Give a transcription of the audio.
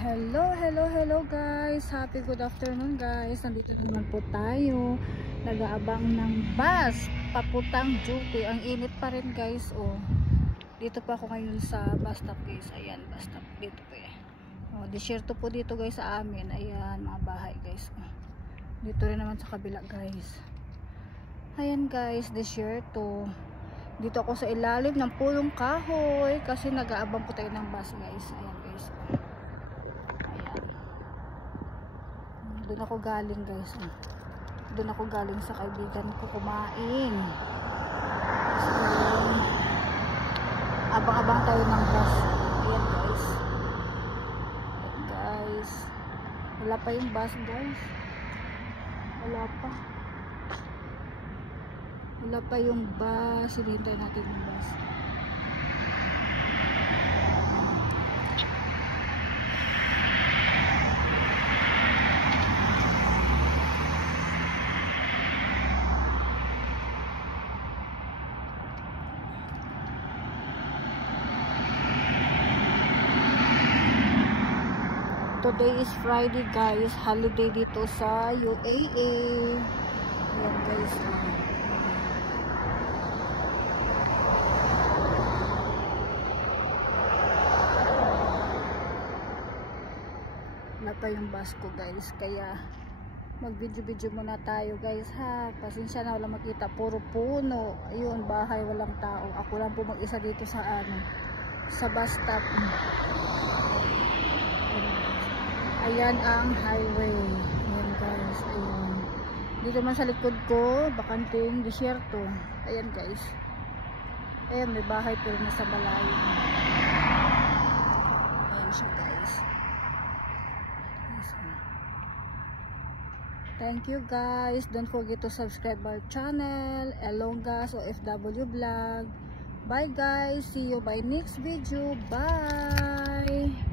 Hello guys. Happy good afternoon guys. Nandito naman po tayo. Nag-aabang ng bus papuntang duty. Ang init pa rin guys. Oh. Dito pa ako ngayon sa bus stop guys. Ayan, bus stop dito po eh. Oh, desierto po dito guys sa amin. Ayan, mga bahay guys. Oh. Dito rin naman sa kabila guys. Ayan guys, desierto. Dito ako sa ilalim ng pulong kahoy kasi nag-aabang po tayo ng bus guys. Ayan guys. Doon ako galing guys. Doon ako galing sa kaibigan ko kumain. So, abang-abang tayo ng bus. Ayan guys. Ayan guys. Wala pa yung bus guys. Wala pa. Wala pa yung bus. Hinihintay natin yung bus. Today is Friday guys, holiday dito sa UAE. Ayan guys. Wala pa yung bus ko guys, kaya mag video muna tayo guys ha. Pasensya na, wala makita, puro puno. Ayun, bahay, walang tao. Ako lang po mag-isa dito sa sa bus stop. Ayan ang highway. Ayan guys. Ayan. Dito man sa likod ko, bakanting desierto. Ayan guys. Ayan, may bahay pero nasa malayo. Ayan siya guys. Thank you guys. Don't forget to subscribe our channel, Elongas OFW Vlog. Bye guys. See you by next video. Bye.